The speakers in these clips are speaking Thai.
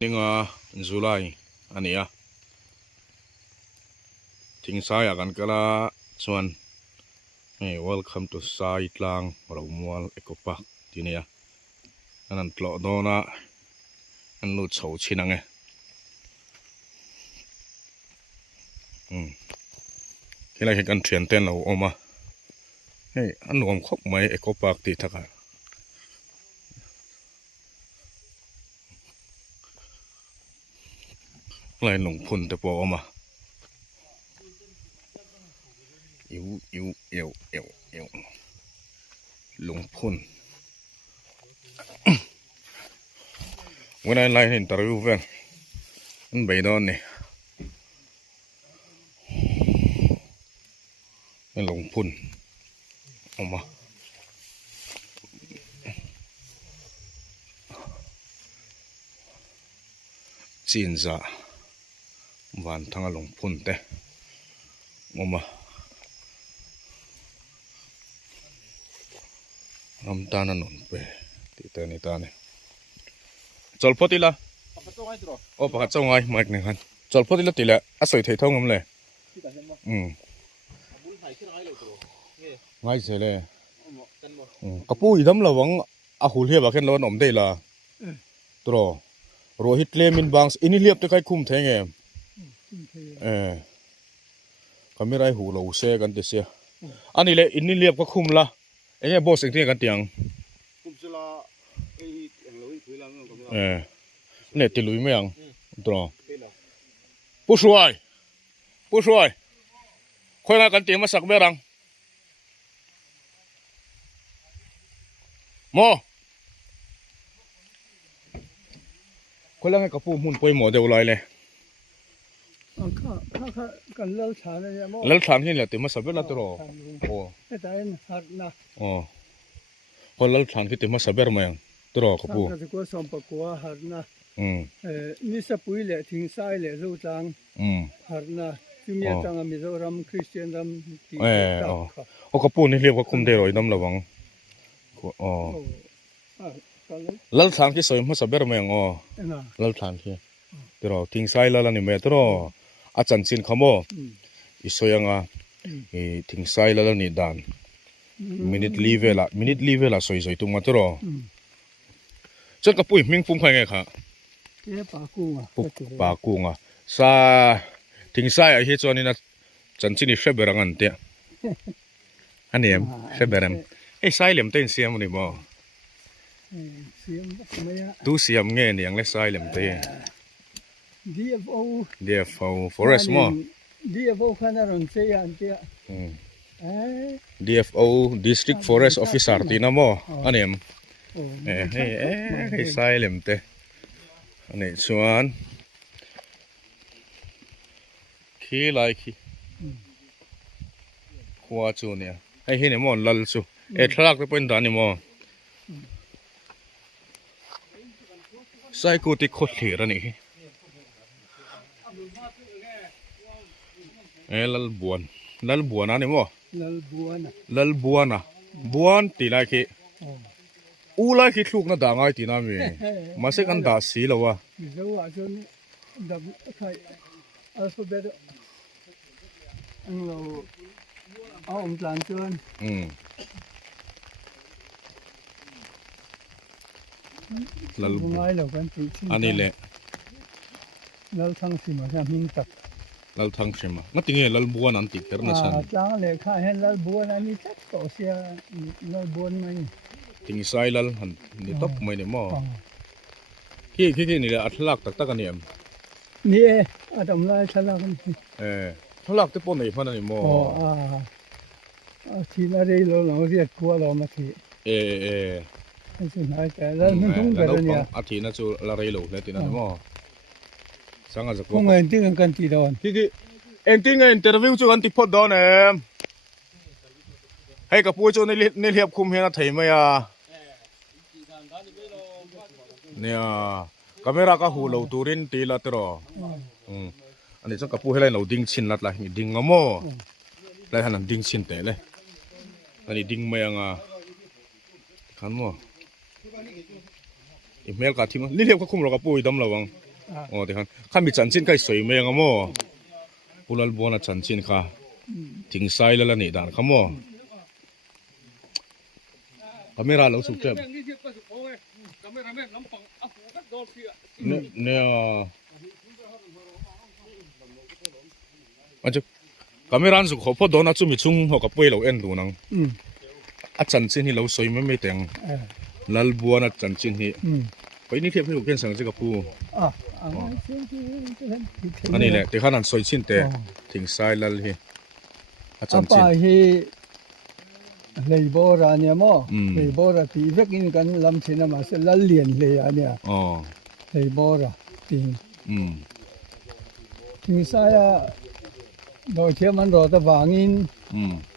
Ninga July ania thing sai akan kala chuan hey welcome to Sai Tlang Romual Eco Park tinia anan tlo dona an lu chho chinange kila he kan thian ten lo oma hey an nuam khop mai Eco Park ti thaka lại lồng phun tới bộ mà yếu lồng phun bữa nay lại hiện interview về anh bảy đó này cái lồng phun mà chín giờ van thang lồng phun te mama ram ta na non pe ti ta ni ta ne chol photila o pa chong ai mic ne khan chol photila tila a soi thei thong am le ngai se le kapu idam lawang a hul he ba khen lon om dei la tro rohit le min bangs ini liap te kai khum theng em camera hu lo se kan te sia ani le inni liap ka khum la enge boss eng kan tiang khum sela eng lo phui la camera ne ti lui me ang tro pu suai khoi na kan ti ma sak berang mo khoi la ka pu mun poi mo deu lai le kan lal than ne mo lal than hin la te ma sabe la tro o ta en hat na ko lal than ki te ma saber ma yang tro ko pu ka ko som pa ko hat na ni sa pui le thing sai le zo chang hat na chumia chang mi zo ram christian ram ti o ko pu ni le ko kum de roi dam lawang ko lal than ki soi ma saber ma yang lal than ki tro thing sai la la ni me tro a chan chin khamo isoyanga e thing sai la ni dan minute leave la soi tu ma tro chon ka pui ming pum khai nge kha ke pa ku nga sa thing sai a hi chon ina chan chin ni sheberang an te anem sheberam e sai lem ten siam ni bo tu siam nge ni ang le sai lem te DFO forest mo DFO khana ron se ya antia DFO district forest officer tina mo anem sai lem te ane chuan khi lai khi khwa chu nia ai hi ne mo lal chu e thlak te point dan ni mo sai ko ti kho thira ni lal buan ani mo lal buan ti lai ki u lai ki thluk na da ngai ti na mi ma se kan da si lawa zo wa jon da khai alphabet lo om plan jon lal ngai lo kan ti ani le lal thang si ma sa min tak lal thang shema na tinge lal buan an ti ker na san tlang le kha hen lal buan ani tak to sia lal buan mai ting sai lal han ni top mai ne mo ki ni le athlak tak tak ani am ni adam lai chala kan athlak te pon nei phan ani mo chi na re lo lo ria ko lo ma thi chu nai ka lal mun thung ka ni a thi na chu la rei lo le ti na mo sanga za ko không ai tiếng kan ti don ki en ting interview chu an ti phot don em hay ka pu chu ni liap khum hena thei ma ya nia camera ka hu lo turin ti la tro ani cha ka pu helai lo ding chin lat la hi ding amo lai han ding chin te le ani ding ma yang khan mo email ka thim ni liap ka khum ro ka pu idam lawang อ๋อเดี๋ยวข้ามีจันจินใกล้สวยเมงอ่ะโม่ปุลลบัวน่ะจันจินค่ะทิ้งไซแล้วล่ะนี่ด่านขโมอเมริกาเราสุกเจ็บเนี่ยมันจะกาเมรันสุกเขาพอโดนอาจุมิจุงเขากับป่วยเราเอ็นดูนังอาจันจินที่เราสวยไม่เต็งลัลบัวน่ะจันจินที่ไปนี่เทียบให้ลูกเห็นสังสิกับผู้อันนี้แหละแต่ข้านั้นสวยชินแต่ทิ้งไซลัลที่อาจันจินเลยโบราณเนี่ยมั้งเลยโบราณที่เวกินกันลำเชนมาเสลัลเลียนเลยอันเนี่ยเลยโบราณทิ้งสายโดยเที่มันรอตะวางิน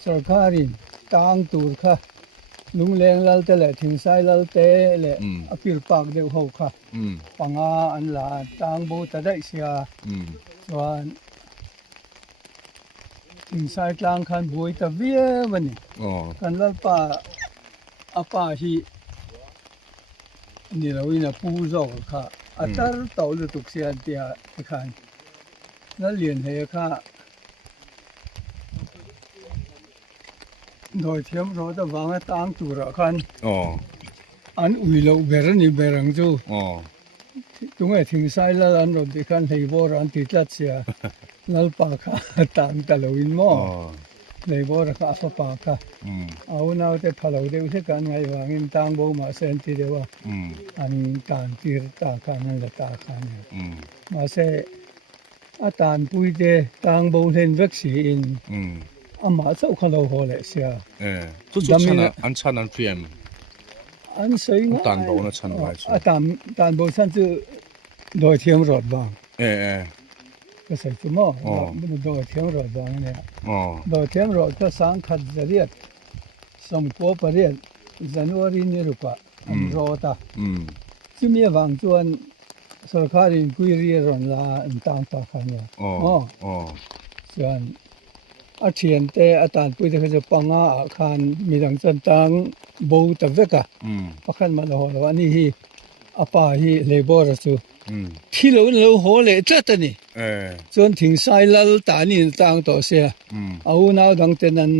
สรคารินต่างตูร์ค่ะลุงเลี้ยงลัลเตะทิ้งสายลัลเตะเลยอภิรปากเดียวเขาค่ะปังอาอันละต่างโบตะได้เสียส่วนทิ้งสายกลางคันบวยตะเวียวันนี้กันลัลป่าอาป่าฮีนี่เราอินาปูโซค่ะอัตราเต่าลุตุกเสียเดียคันแล้วเรียนเฮค่ะโดยเทียมรถตะวางต่างตัวคันอันอุยเราเบรนี่เบรังจูตรงไอ้ทิ้งสายแล้วอันรถที่คันให้โบราณติดลัดเสียแล้วปากค่ะต่างตะลุยมั่วเลยโบราณค่ะฟ้าปากค่ะเอาหน้าแต่พะเราเดี๋ยวที่กันไงวางอินต่างโบมาเซนติเดียวอันการตีรตาคันนั่นละตาคันมาเสอาตานปุยเดต่างโบเห็นวัคซีนอามาเจ้าขลุ่ยเลยเสียทุกๆชั้นอันชั้นอันเพียมอันสวยงามตานโบน่ะชั้นไว้ชัวตานโบชั้นจะโดยเทียมรถบางก็ใส่ถุงมือโดยเทียมรถบางเนี่ยโดยเทียมรถก็สังขัดจะเรียกสมควรเรียกจันวารีนี่รู้ป่ะรถอ่ะที่มีบางส่วนสรคารินกุยเรียรอนลาต่างตาขันเนี่ยส่วนอาเทียนแต่อาตานปุยจะจะปังอาคารมีหลังจันตังบูตะเวกะปักขันมาแล้วว่านี่ฮีอาป่าฮีเลบอร์สูที่เราหัวเลยจัดนี่จนถึงสายลัลตานี่ต่างต่อเสียเอาหน้าดังแต่นั้น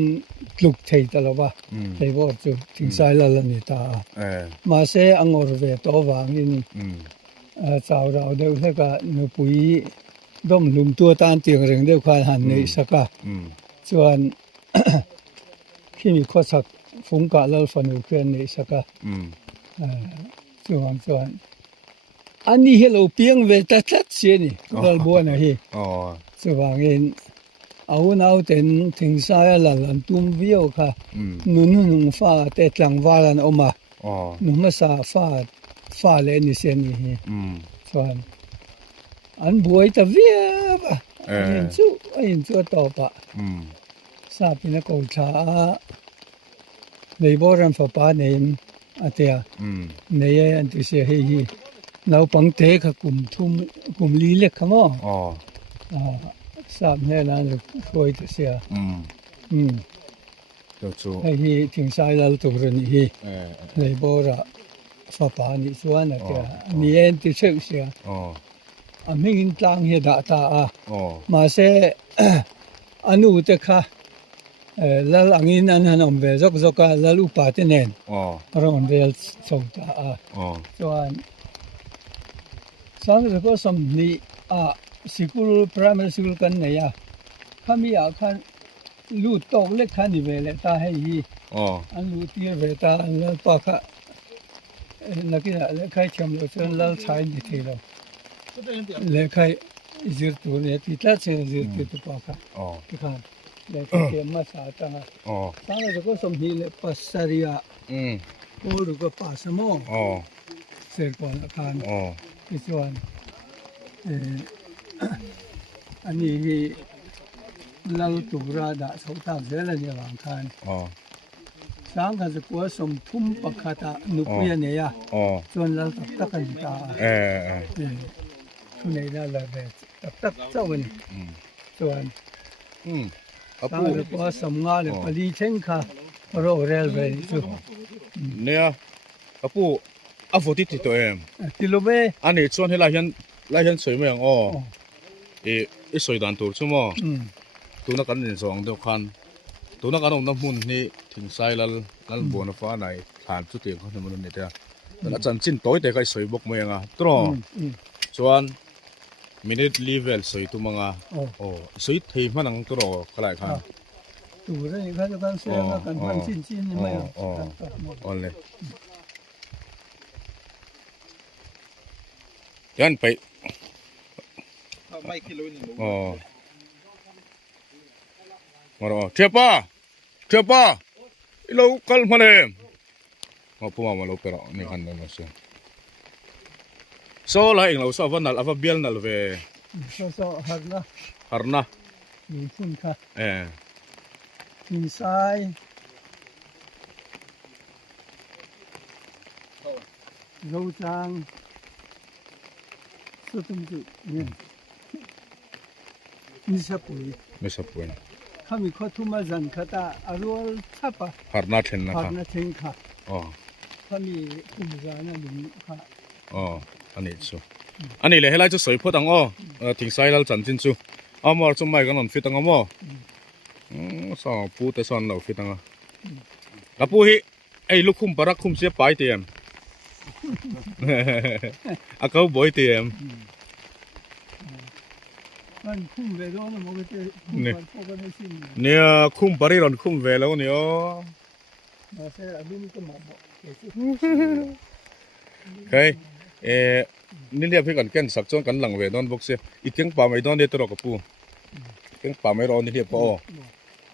ลุกเทยตลอดว่าเลบอร์สูถึงสายลัลนี่ตามาเสอังอร์เวตัววางนี่สาวเราเดียวเท่ากับนุปุยด้มลุมตัวตานเตียงเริงเดียวควานหันในสักส่วนที่มีข้อสักฟุ้งกะเล่าฝันอยู่เพื่อนในสักส่วนอันนี้เราเพียงเวทตัดเสียนี่เราบัวนะฮีส่วนเงินเอาหน้าเต็นถึงสายละลันตุ้มวิวค่ะนุ่นฟ้าแต่หลังวาลันออกมานุ่มมาซาฟ้าเลนิเสียนี่ส่วนอันบวยตะเวียบยินสู้ต่อปะทราบเป็นกอลชาในโบราณฟ้าป่าในอาเตียในอันที่เสียให้เราปังเตะกับกลุ่มลีเล็กขมั้งทราบแน่นอนคอยจะเสียให้ถึงสายเราตัวนี้ในโบราณฟ้าป่านี่ส่วนอาเตียนี่เองที่เสียอามิงต่างเหตุตามาเสอนุตค่ะแล้วอันนี้นั่นน่ะผมเวจกแล้วอุปาทิเนนรอนเรียลส่งตาส่วนสังเกตก็สมนี้สกุลพระมเหสีสกุลกันเนี่ยข้ามีอาคารลูกตกเล็กขันนี่เวลตาให้ยีอันลูกที่เวตาแล้วปากนักกีฬาเล็กใครเชื่อมเราจนแล้วใช้ดีทีเราเล็กใครยืดตัวเนี่ยที่ตัดเส้นยืดตัวปากที่ข้างเล็กเกี่ยมมาสาตังสังเกตก็สมนี้เลยปัสสริยะโอ้ลูกปัสสมอเสกก่อนอาคารที่ส่วนอันนี้เราตุกราดาสาวตาเสร็จแล้วเนี่ยบางครั้งสังกัดกัวสมทุ่มปะคาตานุเปียเนี่ยส่วนเราตักกันตาทุนในนั้นเราแบบตักเจ้าวันส่วนสังกัดกัวสมงาเลยพอดีเช่นค่ะโรเรลเวย์จู่เนี่ยปูอาฟุติตัวเองติโลเบอันนี้ส่วนที่เราเห็น ไล่ฉันสวยมั้ยอ๋อไอ้สวยด่านตัวชั่วโมง อืม ตัวนักการเงินสองเดียวกันตัวนักการองน้ำมันนี่ถึงไซลัลบัวน้ำฟ้าในฐานสุดเดียวเขาทำมันนี่เดียวแต่อาจารย์จินโต้แต่ใครสวยบกมั้ยอ่ะตรอส่วนมินิลีเวลสวยตัวมังอ่ะโอ้สวยที่มันนั่งตรอก็หลายครั้ง ดูได้เขาจะกันเสียกันพันชิ้นไม่อ๋อ๋อเลยยันไปไม่คิดรู้นี่ อ๋อมาแล้วเทียบป่ะเราคัลมาเลยมาพูดมาเราเปล่านี่คันนั้นมาสิโซ่ละเองเราสอบวันนั้นอาเบียลนั่นเว้โซฮาร์นะมีพุ่นค่ะอินไซเราจังสุดที่เนี่ยมิสปุย ไม่สับเว้น ข้ามีข้อทุ่มจันข้าตาอารวลทับปะ ฮาร์นาเทนนะ ฮา ครับ ร์นาเทงค่ะ อ๋อ ข้ามีทุ่มจันนั่นหนึ่งค่ะ อ๋ออันนี้สู้อันนี้เลยให้ไล่จะสวยพูดตังอ๋อถึงไซลัลจันจินสู้อ๋อมาจุ่มไม่กันนอนฟิตังอ๋อสองปูแต่สอนเราฟิตังอ๋อแล้วปูฮีไอ้ลูกคุ้มปรักคุ้มเสียไปเตียมอาเขาบ่อยเตียม มันคุ้มเวลาเนี่ยมันก็จะคุ้มพอกันได้สิเนี่ยคุ้มปริรอนคุ้มเวแล้วเนี่ยมาเสียอารมณ์ก็มาบอกเคยนี่เรียกพี่กันแก่นสักจนกันหลังเวนอนบอกเสียอีกเก่งป่าไม่ต้องเดือดตรอกกับปูเก่งป่าไม่รอนี่เรียกป่อ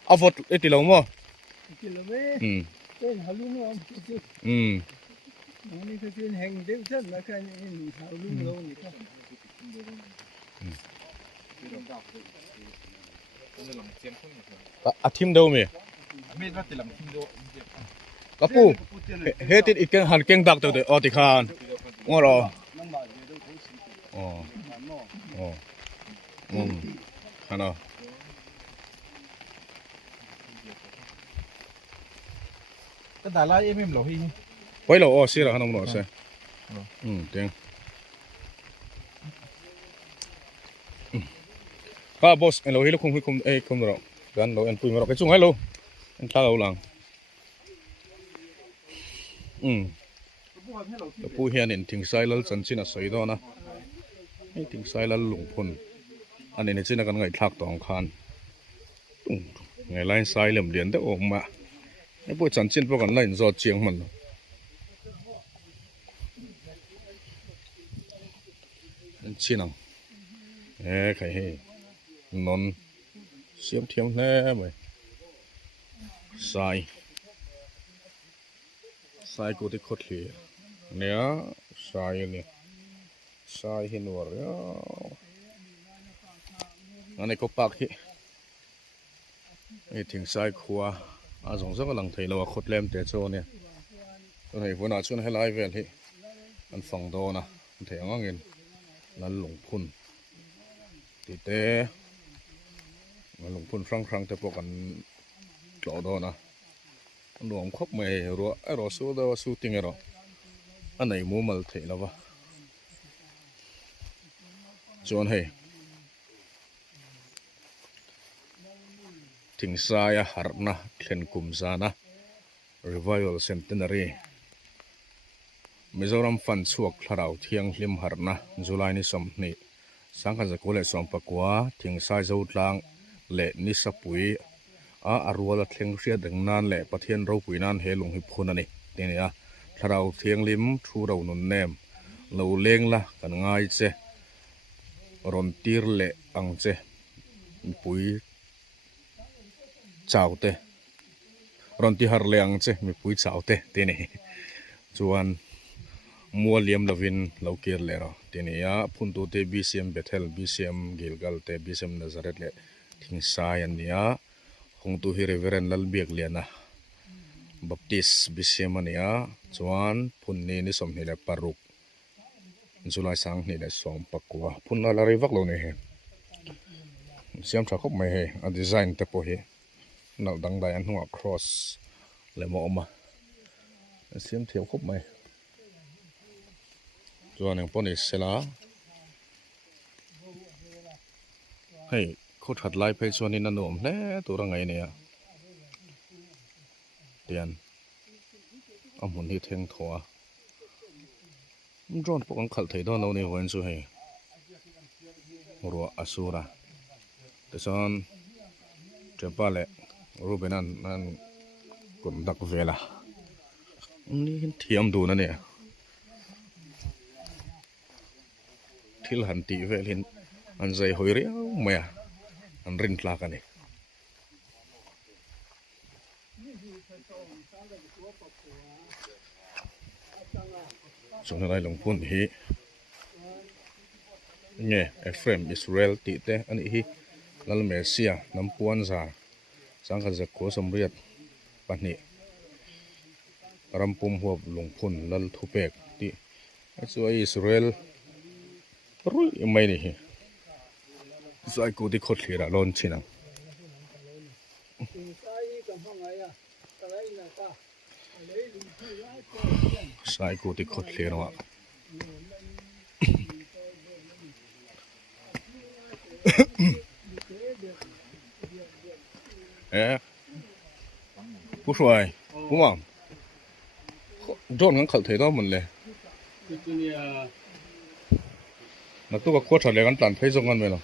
เอาฟดไอ้ตีหลงมั้งเป็นฮารุโน่นี่คือเป็นแห่งเดียวกันนะแค่นี้ฮารุโน่นี่ครับอาทิมเดียวมั้ยไม่รักแต่หลังทิ้งโดกับปูเฮติดอีกเก่งหันเก่งดักตัวเดียวอติคานงั้นหรออ๋อฮันน่ะก็ด่าไล่เอ็มหรอพี่ไปแล้วอ๋อเสียแล้วฮันน่ะมั้งเสียเก่งก็บอสเราเห็นลูกคุ้มคุ้มเรากันเราเอ็นปุยมาเราไปจุ่งให้เราเอ็นตาเราหลังปูเฮียนถึงไซลัลจันชินะสวยด้วยนะถึงไซลัลหลงพ้นอันนี้เนี่ยชินะกันไงทักตองคานไงไล่ไซเหลี่ยมเดียนได้ออกมาไอ้พวกจันชินพวกกันไล่จอดเจียงมันชินังใครให้นนเสียมเทียมแน่ไหมไซกูที่ขดเหลี่ยเนี่ยไซเนี่ยไซเห็นว่าเนี่ยอันนี้ก็ปักที่ถึงไซขัวสงสัยกำลังเทเราขดเล่มเตะโซเนี่ยตอนนี้พวกน่าชวนให้ไล่เวลที่มันฟังโตนะมันเถียงว่าเงินนั่นหลงพุ่นติเตะมันหลงพุ่นครั้งแต่พวกกันกล่าวโดนะหลวงครบไม่รัวไอ้รอสู้ได้ว่าสู้ติงไอ้รออันไหนมูมัลเทแล้ววะจวนให้ถึงสายหาร์นะเล่นกุมซานะ Revival Centenary มิโซรัมฟันสวกคลาวเทียงลิมหาร์นะจุลัยนิสมนี่สังกัดกุเลสอมปะกัวถึงสายจูดลางเละนิสปุยอารัวละเทียงเสียดังนั้นแหละประเทศเราปุยนั้นเฮลงหิพุนนี่เนี่ยถ้าเราเทียงลิมทูเราหนุนเนมเราเลี้ยงละกันง่ายเจรอนตีร์เละอังเจปุยเจ้าเตรอนตีฮาร์เลียงเจมีปุยเจ้าเตนี่จวนมัวเลียมลวินเราเกิดเลยเราทีนี้พุ่นตัวเตบีซีเอ็มเบเทลบีซีเอ็มกิลกัลเตบีซีเอ็มนาซาเรตเลยทิ้งสายอันนี้คงตัวฮิเรเวเรนลัลเบียกเลียนะบัพติสบีซีเอ็มอันนี้จวนพุ่นนี้นิสมนี่แหละปารุกจุลัยสังนี่แหละสองปักกัวพุ่นอะไรวักเราเนี่ยเสียมชักก็ไม่เฮดีไซน์แต่พอเฮนักดังได้อันหัวครอสเลยมองมาเสียมเทียบครบไหมจวนอย่างพวกนี้เสร็จแล้ว ให้เขาถัดไล่ไปส่วนนี้นั่นหนุ่มแล้วตัวไงเนี่ยเตียนเอาหมุนที่เทงถัวมันร้อนพวกอังขัดไทยด้านเราเนี่ยวันสุดให้รัวอสูระแต่ส่วนเจ้าป้าเล่รู้เป็นนั่นกลุ่มดักเวล่ะนี่เทียมดูนะเนี่ยที่หันตีเวลินอันใจหอยเรียวเมียอันรินทลากันนี่ส่วนอะไรหลวงพ่อฮีเนี่ยเอฟเรมอิสราเอลติเตอันนี้ฮีลัลเมเซียน้ำปวนซาสังกัดจากโคสมเรียดปันนี้รำปุ่มหัวหลวงพ่อลัลทุเปกที่ส่วนอิสราเอลรู้ยังไม่นี่ส่วนกูที่ขดเหลือล้นชินังสายกูที่ขดเหลือวะผู้ช่วยผู้มั่งโดนกันขัดเทต้องหมดเลยนักตัวก็ขวดทะเลกันตันเพย์ส่งกันไปหรอ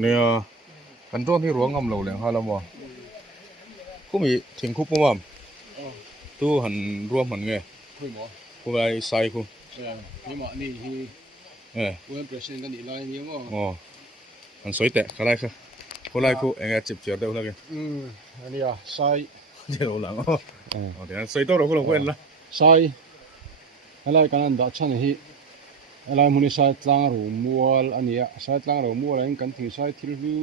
เนี่ยกันโดนที่หลวงงำเหล่าเลยฮะแล้วมั้งคู่มีถึงคู่ผู้มั่งตู้หันรวมหันไงคู่ไปใส่คู่นี่หมอนี่ที่วันเปอร์เซ็นต์กันอีกแล้วนี่มั้งอ๋ออันสวยแต่ใครค่ะคนไรคู่เองจิบเจียวเดียวเลยอันนี้ใส่เดี๋ยวหลังอ๋อเดี๋ยวใส่ตัวเราก็ลงเว้นละใส่อะไรกันนั่นดัชนีที่อะไรมันใส่ตลังรูมัวอันนี้ใส่ตลังรูมัวอะไรกันถึงใส่ที่รู้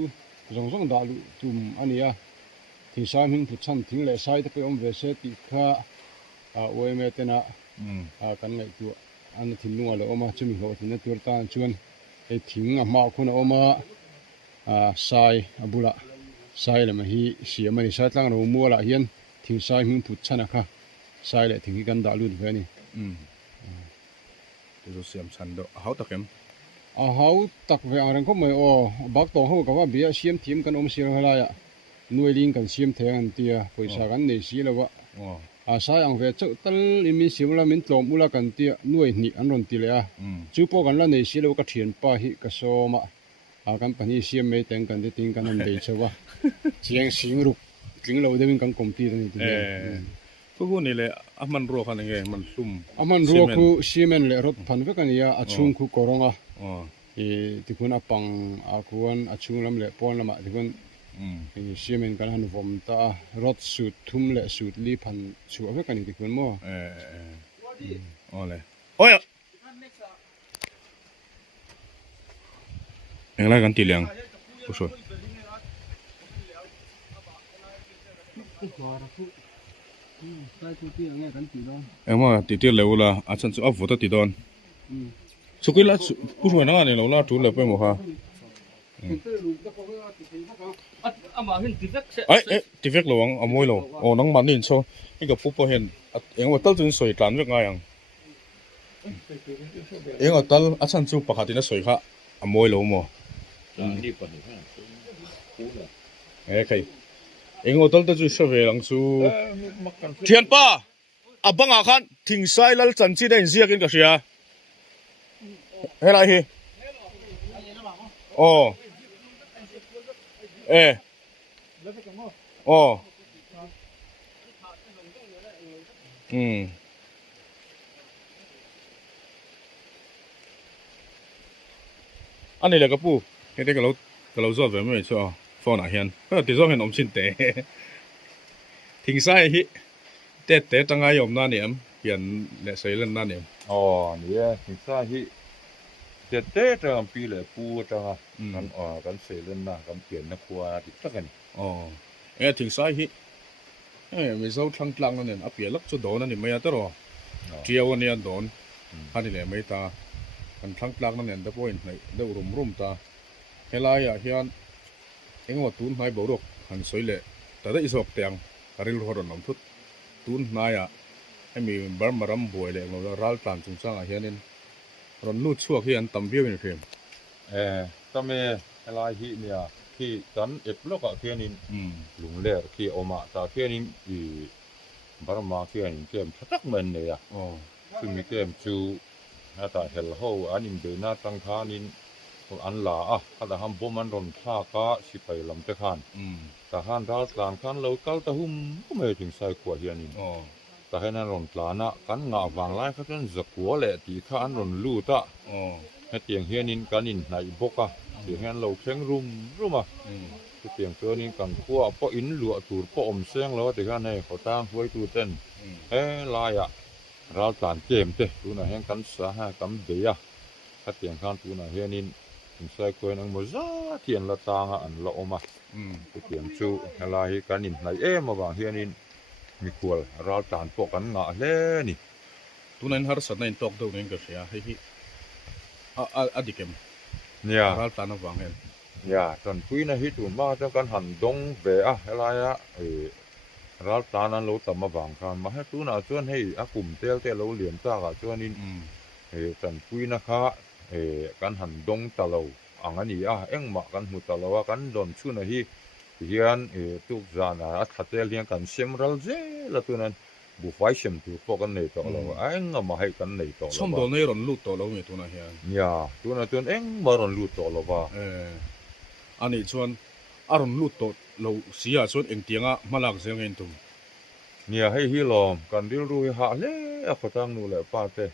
ส่งดาลุตุ่มอันนี้ถึงใส่หิ้งผุดชั้นถึงเลยใส่ตะเกียบเวสติค่าโอ้ยเมตนะกันไงตัวอันที่นู่นเลยออกมาจะมีหัวที่นั่นตัวตาชวนไอ้ถึงมาคนออกมาใส่บุระใส่เลยมาฮีเสียมันใส่ตลังรูมัวละเฮียนถึงใส่หิ้งผุดชั้นนะคะใส่เลยถึงกันดาลุนเวนี่ดูเสียมชันdoเขาตะเข็มเขาตักเวงรังก็ไม่บักตองเขาก็ว่าเบียเสียมทีมกันเสียอะไรหน่วยลิงกันเสียมแทงเตียไปสากันในสีแล้ววะใช้อังเวจตัลอิมิเสียมละมินตลอมอุลากันเตียหน่วยนี่อันรอนตีเลยจูปอกันละในสีแล้วก็เทียนป้าฮิกระโซมากันปนีเสียมไม่แต่งกันได้ติงกันนั่นเดียววะเสียงสิงรุกถึงเราได้เป็นกันคอมพิวเตอร์นี่พวกนี้เลยมันรัวกันยังไงมันซุ่มมันรัวคู่ซีเมนต์เลยรถพันเวกันเนี่ยชุ่มคู่กรองที่คุณปังคุณชุ่มลำเละปอนลำที่คุณซีเมนต์กันหันฟอมตารถสูดทุ่มเละสูดลีพันสูดเวกันที่คุณมั่วอ๋อเลยโอ้ยยังไงกันตีเลี้ยงผู้ช่วยเอ็งว่าติดเร็วละอาจารย์จะเอาฟุตติดอนสุกิละผู้ช่วยนั่งนี่เราล่าทุนเลยไปหมดฮะเอ้ยติเฟกหลวงเอามวยหลวงโอ้น้องมันนี่โซ่นี่กับผู้พอเห็นเอ็งว่าตั้งจนสวยตันเรื่องไงยังเอ็งว่าตั้งอาจารย์จูปากติน่าสวยค่ะเอามวยหลวงมั้งเอ้ยใครเอ็งว่าตั้งแต่จูเชฟเวลังจูเทียนป้าอับบังอาคันทิ้งสายแล้วจันจีได้ยินเสียงกันกับเสียเฮ้ยอะไรฮีโอ้โอ้อันนี้แหละกับปู่เฮ้ยเด็กเราชอบแบบไม่ชอบฟ้อนอาเฮียนติดชอบเห็นอมชินเตะทิ้งสายฮีเตะตั้งไงยอมนั่นเนี่ยเปลี่ยนเนี่ยใส่เล่นนั่นเนี่ยเนี่ยทิ้งสายฮีเตะจังปีเลยปูจังกันกันเสร็จแล้วนะกันเปลี่ยนนักครัวติดสักกันถึงสายฮีไม่เศร้าทั้งกลางนั่นเนี่ยเปลี่ยนลักจะโดนนั่นเนี่ยไม่ตลอดเจียววันนี้โดนฮันนี่เนี่ยไม่ตากันทั้งกลางนั่นเนี่ยเดี๋ยวพอเห็นเดี๋ยวรุมตาเฮลายเฮียนเอ็งว่าตูนไม่บอกหรอกหันสวยเลยแต่ได้อิสระเตียงการิลฮอร์นน้ำทุดตูนนาย ให้มีบารมารำบวยเลยเราร้าตามจุงสร้างอาเฮียนินรอนลูดชั่วที่อันตำเบี้ยวอยู่เพียง ก็มีอะไรที่เนี่ยที่กันเอ็ดแล้วก็เที่ยนินลุงเล่ที่ออกมาแต่เที่ยนินอีบารมาเที่ยนินเกมทักมันเลยอ่ะซึ่งมีเกมจูน่าจะเห็นเขาอันนี้เดินหน้าตั้งท่านินอันละอ่ะถ้าทำบ่มันรอนท่าก็สิไปลำตะขันแต่หันร้านต่างขันเราเก้าตะหุ่มก็ไม่ถึงใส่ขวดเฮียนินแต่ให้นั่นรอนปลานะกันงาวางไล่เขาจนจะกัวแหละตีข้านรอนลู่ตะให้เตียงเฮียนินกันนินในบกอ่ะเดี๋ยวให้เราเข่งรุมอ่ะเตียงตัวนี้กันขั้วพออินหลวตูดพออมเสียงแล้วแต่ข้าในเขาตั้งไว้ตูเต้นลายอ่ะเราต่างเกมเต้ตัวไหนแห่งกันสาหัสกันเดียถ้าเตียงข้านตัวไหนเฮียนินถึงใส่กล้วยนังมือจ้าเทียนละตางอ่ะอันละอมาเตียงชูอะไรกันนินในมาบางเฮียนินมีขวดเราต่างพวกกันงาเล่นี่ตัวนั้นหาสัตว์ในตอกตัวนี้ก็เสียให้ที่ดิเกมเนี่ยร้าตานวางเห็นเนี่ยตอนคุยนะฮิตุนมาจังกันหันดงเบะอะไรอ่ะเราตานั้นเราต่มาบางกันมาให้ตัวน่ะชวนให้อากลุ่มเตี้ยเราเหลี่ยมตากับชวนนินตอนคุยนะคะกันหันดงตะเราอังอันนี้เอ็งมากันหุตะเรากันโดนชุนที่เฮียนทุกจานะอัดขัดเลี้ยงกันเสียมรัลเจละตัวนั้นบุฟไฟเสียมตัวพวกกันในตัวเราเอ็งมาให้กันในตัวเราช่องโดนในรอนลูดตัวเราเนี่ยตัวนั้นเฮียเนี่ยตัวนั้นตัวเอ็งมารอนลูตัวเราว่าอันนี้ชวนอารมณ์ลูดตัวเราเสียชวนเอ็งเตียงมาลักเสียงเงินตุ่มเนี่ยให้ฮิลอมกันดิรู้หาเล่เขาตั้งนู่นแหละป้าเต้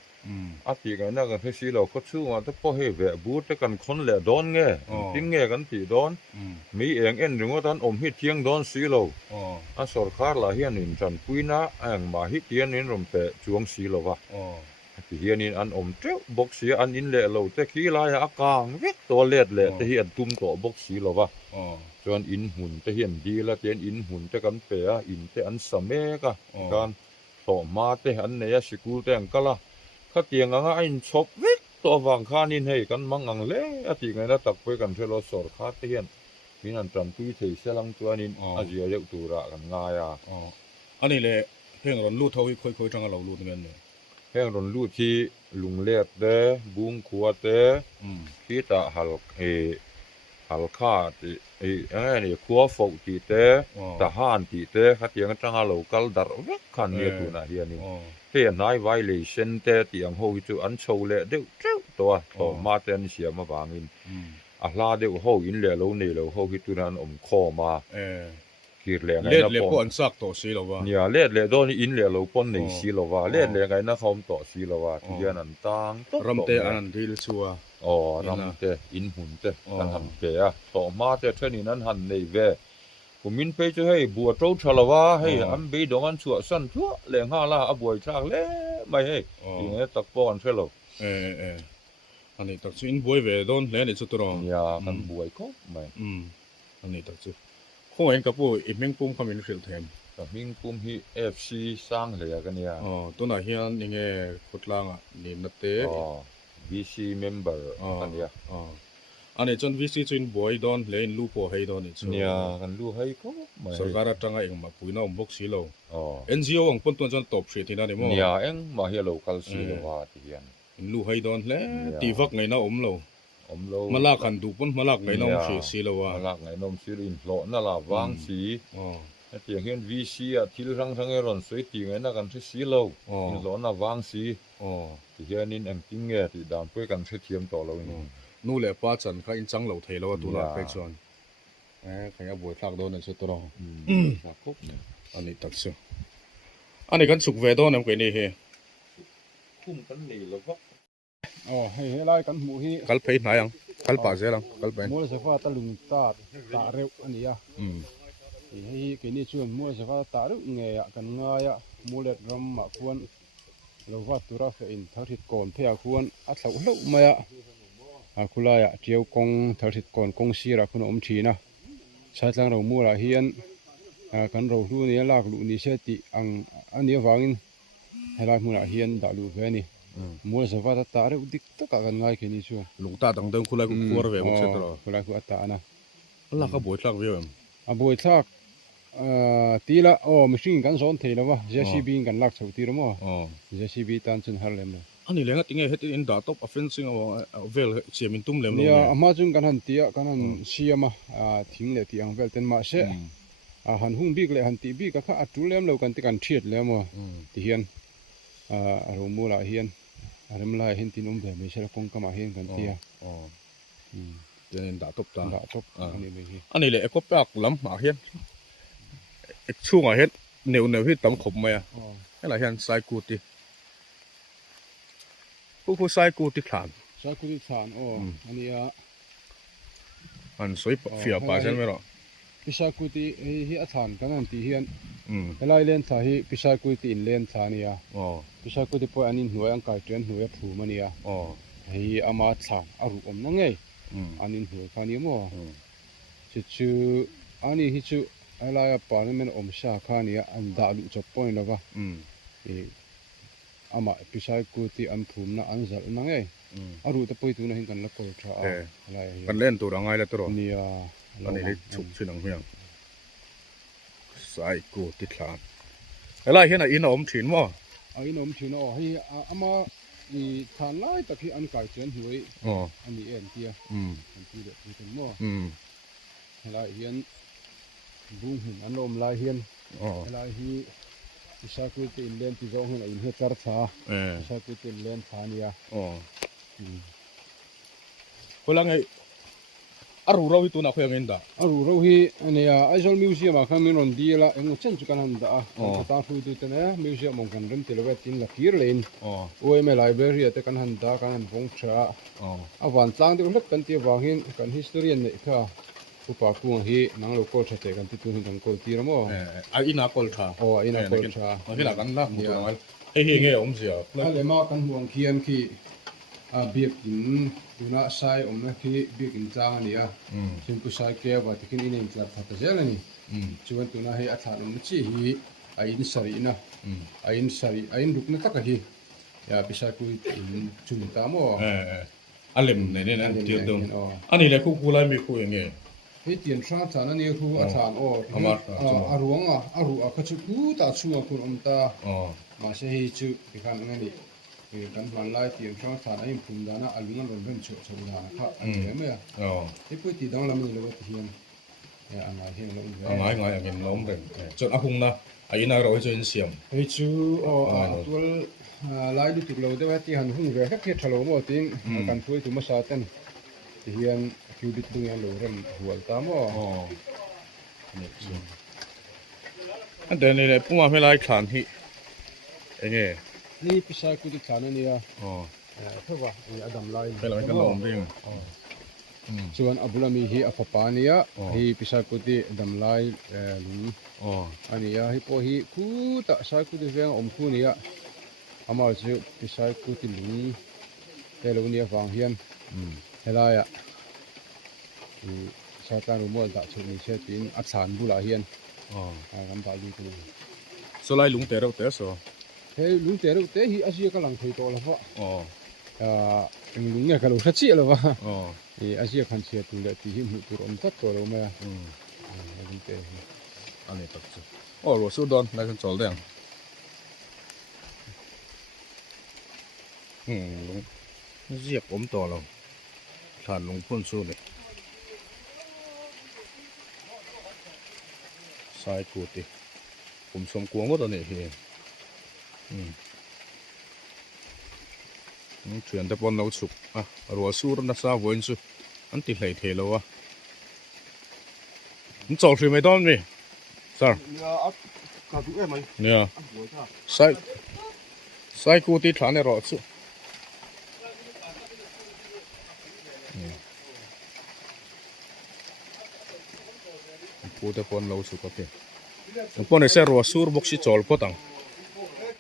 อาทิตย์กันนักกันที่เราก็ชื่อว่าถ้าพอให้แบบบูตกันคนแหละโดนไงทิ้งไงกันตีโดนมีเองเอ็นหรือว่าตอนอมฮิตเทียงโดนสีเราสอดคาร์ลาเฮียนินจันปุยนะเองมาฮิตเทียนนินรมเปะจวงสีเราวะที่เฮียนินอันอมเจ้าบกสีอันอินเละเราแต่ขี้ลายอากางเวกตัวเล็ดเละแต่เฮียนตุ้มตัวบกสีเราวะจนอินหุ่นแต่เฮียนดีละเตียนอินหุ่นแต่กันเปะอินแต่อันสมัยกันการต่อมาแต่อันเนียสกุลแต่งก็ละข้าเตียงอ่ะไอ้ชอบเวกตัววางข้านินให้กันมังอังเล่อาทิตย์ไงนะตักไปกันเทโลสอร์ข้าเตียนมีนันจันตุยเทเสลังตัวนินอาเจียเยอะตัวระกันง่ายอันนี้เลยเพ่งรอนลูดเท่าที่ค่อยๆจังเราลูดเงินเนี่ยเพ่งรอนลูดที่ลุงเล็ดเด้บุ้งขวดเด้ที่ตาฮัลข้าที่นี่ขัวฝุตีเต้ทหารตีเต้ข้าเตียงจังเรากัลดาร์เวกขันเนี่ยตัวน่ะเฮียนี่เฮียนายไวเลยเซนเต้เตียงโฮวิจูอันโชเล่เดี๋ยวเจ้าตัวมาเต้นเสียมาบางอินลาเดี๋ยวโฮอินเล่เราเนี่ยเราโฮวิจูนั้นคอมากีร์เล่ไงนะปอนสักต่อสีเราว่าเนี่ยเล่โดนอินเล่เราปนในสีเราว่าเล่ไงนะเขาต่อสีเราว่าที่นั่นต่างรำเตอันดีลชัวรำเตอินหุ่นเตนั่นทำเกะต่อมาเตเท่านี้นั้นหันในเวผมมินไปจะให้บัวโตชลวะให้อันบีดองอันชัวสั้นชั่วแหลงห้าล่าอบวยชากเล่ไม่ให้อย่างนี้ตักปอนเชลอันนี้ตักชินบวยเวดอนเล่นในสุดตรองเนี่ยกันบวยก็ไม่อันนี้ตักชิข้อเองกับผู้อีกเมงปุ่มคอมมิวนิสต์เทมกับมิงปุ่มที่เอฟซีสร้างเลยกันเนี่ยตัวไหนเฮียนยังไงกดล่างนี่นัดเตะVC member อันเนี้ยอันนี้จน VC จนบวยดอนเล่นลูกโปให้ดอนนี่เนี่ยกันลูกให้ก็ไม่สกัดจังไงเองมาปุยน้องบกสีโลNGO ของปุ่นตัวจนตบเสียที่นั่นเองมั้งเนี่ยเองมาเฮลโลคัลสีโลว่าที่ยันลูกให้ดอนเล่ตีฟักไงนะโลมาลากขันดูปุ่นมาลากไงน้องสีโลว่ามาลากไงน้องสีอินโลนั่นละวางสีเตียงเห็น VC ที่รังไงรอนสวยตีไงนะกันที่สีโลอินโลน่ะวางสีที่เฮียนินเองติ้งเงี้ยที่ดามเพื่อกันเทียมต่อเรานู่นแหละป้าจันเขาอินจังเหล่าเทแล้วตัวละไปชวนขยับบวยทักโดนในสุดตรองอันนี้ตัดเสืออันนี้กันสุกเวดอนนั่นก็นี่เฮคุ้มกันนี่แล้วก็ให้ไล่กันหมูฮีกัลไปไหนยังกัลป่าเสียยังกัลไปมัวเสฟ้าตะลุงตาเร็วอันนี้ให้กินนี่ชวนมัวเสฟ้าตาเร็วเงี้ยกันง่ายมัวเล็ดรำมาควรเราว่าตัวเราเป็นเท่าที่ก่อนเที่ยควรอัดเสาเล่ามาคุณลายเจียวกงเท่าที่ก่อนกงซีระคุณอมชีนะใช้ทางเรามัวละเฮียนกันเราดูนี่ลากลูนี่เสติอันนี้ฟังให้ลากมัวละเฮียนด่าลูกแค่นี้มัวเสฟ้าตาเร็วดิกตะกันง่ายแค่นี้ชัวลุงตาตั้งเดิมคุณลายกูกลัวเว้ยมุกเสตรอคุณลายกูอัตตานะแล้วก็บวยทักเว้ยบวยทัก ตีละโอ้ไม่ชิงกันซ้อนเทแล้ววะ JCB กันลักเสาตีละมั้ง อ๋อ JCB ตันจนหาเลมเลย อันนี้เลยงั้นติงเฮ็ดอินดาตบออฟเฟนซิ่งเอาเวลเสียมินตุ้มเลมลง เนี่ย เนี่ย อามาจุนกันหันตีกันหันเชียมาทิ้งเลยที่อังเวลเต็นมาเช่หันหุ่งบีกเลยหันตีบีกก็ข้าอัดจุเลมเรากันที่กันเทียดแล้วมั้งที่เฮียนอารมณ์มูลาเฮียนอารมณ์ลายเห็นที่นุ่มแบบไม่ใช่ละคงก็มาเฮียนกันที่อ๋อเดี๋ยวอินดาตบตา ด่าจบอันนี้ไม่ใช่ อันนี้เลยก็แปลกล้ำหมาเฮ็ดช่วงเฮ็ดเหนียวที่ตำขมไหมอ่ะให้หลายเฮ็ดไซกูติผู้ไซกูติขาน ชาคุติฐานโอ้อันนี้อันสวยเฟียป่าใช่ไหมหรอ พิชาคุติเฮียฐานกันหันที่เฮียน Ừ. Lai lên thà hi pisai kui tin lên thà nia Ồ. pisai kui po anin hnuai ang kai tren hnuai thu mania Ồ. hi ama thang aru om na nge anin hnuai khani mo chu chu ani hi chu ala parliament om sha khani an da lu chop point lova e ama pisai kui ti an thum na an zal na nge aru ta poi tu na hin kan la ko tha ala hi Kan len tu rangai la tu ro. nia Ani le chuk chinang hiang. Sai ku ti thlan. Ala hian a in om thin mo. ai nom thina o hi ama i than lai ta khi an kai tren hnuai ani en tia an ti le ti kan mo lai hian bung hin an lom lai hian lai hi isa ku ti in len ti zo hin in he char tha isa ku ti len tha nia Kolang aru ro hi tu na khoyang inda. aru ro hi ania aizol museum a khamin on dia la engo chen chu kan han da ta fu tu te na museum mon kan rem te lo tin la kir lein oi me library te kan han da kan han vong cha awan tlang de lek kan ti wangin kan historian ne kha upa ku hi nang lo ko thate kan ti tu hin kan ko ti ramo A ina kol tha. o ina ko cha Hi la kan la mu tu rangai. Hi nge om sia. ale ma kan huang khian khi biak in tuna sai om na khi biak in chang ania sin ku sai ke wa tikin in tla thata zel ani chuan tuna he a than om chi hi a in sari na a in ruk na taka hi ya bisa ku in chung ta mo Alem ne ne nan ti dong. Ani le ku kulai mi ku nge. he tian tha than ani khu a than o a ruanga a ru a kha chu ku ta chunga kun om ta ma se hi chu bikan ngani kan man lai tian tha than ai phum dana alunga ron ren chu chu da kha ani me ya he pu ti dang lam ni lo ti hian ya angai hian lo Ngai ngai angin lom ren. Chot a hung na a ina ro chen siam. he chu o tul lai du tu lo de wa ti han hung ve kha thalo mo tin kan thui tu ma sa ten ti hian kiu dit tu ya lo ren hual ta mo An den le puma me lai khan hi. Enge. ni pisai ku ti thana ni ya phewa adam lai Pe lai kan lom ring. chuan abulami hi apapa nia hi pisai ku ti adam lai lu ani ya hi po hi khu ta sai ku ti veng om khu nia amal chu pisai ku ti lu te lo nia wang hian helaya i satan rumol da chu ni che tin a chan bula hian kan da lu tu So lai lung te ro te so. he lu te ro te hi asia ka lang thei to la fa eng lung ne ka lo sa chi la wa e asia khan che tu le ti hi mu tu rom tat to lo ma lung te Ani tak chu. Oh ro su don lai kan chol deng. Lung. Ziak om to lo. Than lung phun su ne. Sai ku ti. Kum som kuang wa ne hi. Chuyện tập bọn nấu sụp rồi su nó sao vốn su anh tìm thấy thế lâu à anh chọn gì mấy đón vậy sao nè sai sai cô tí thằng này rõ su cô tập bọn nấu sụp ok bọn này sẽ rồi su bốc xí chọn pot tăng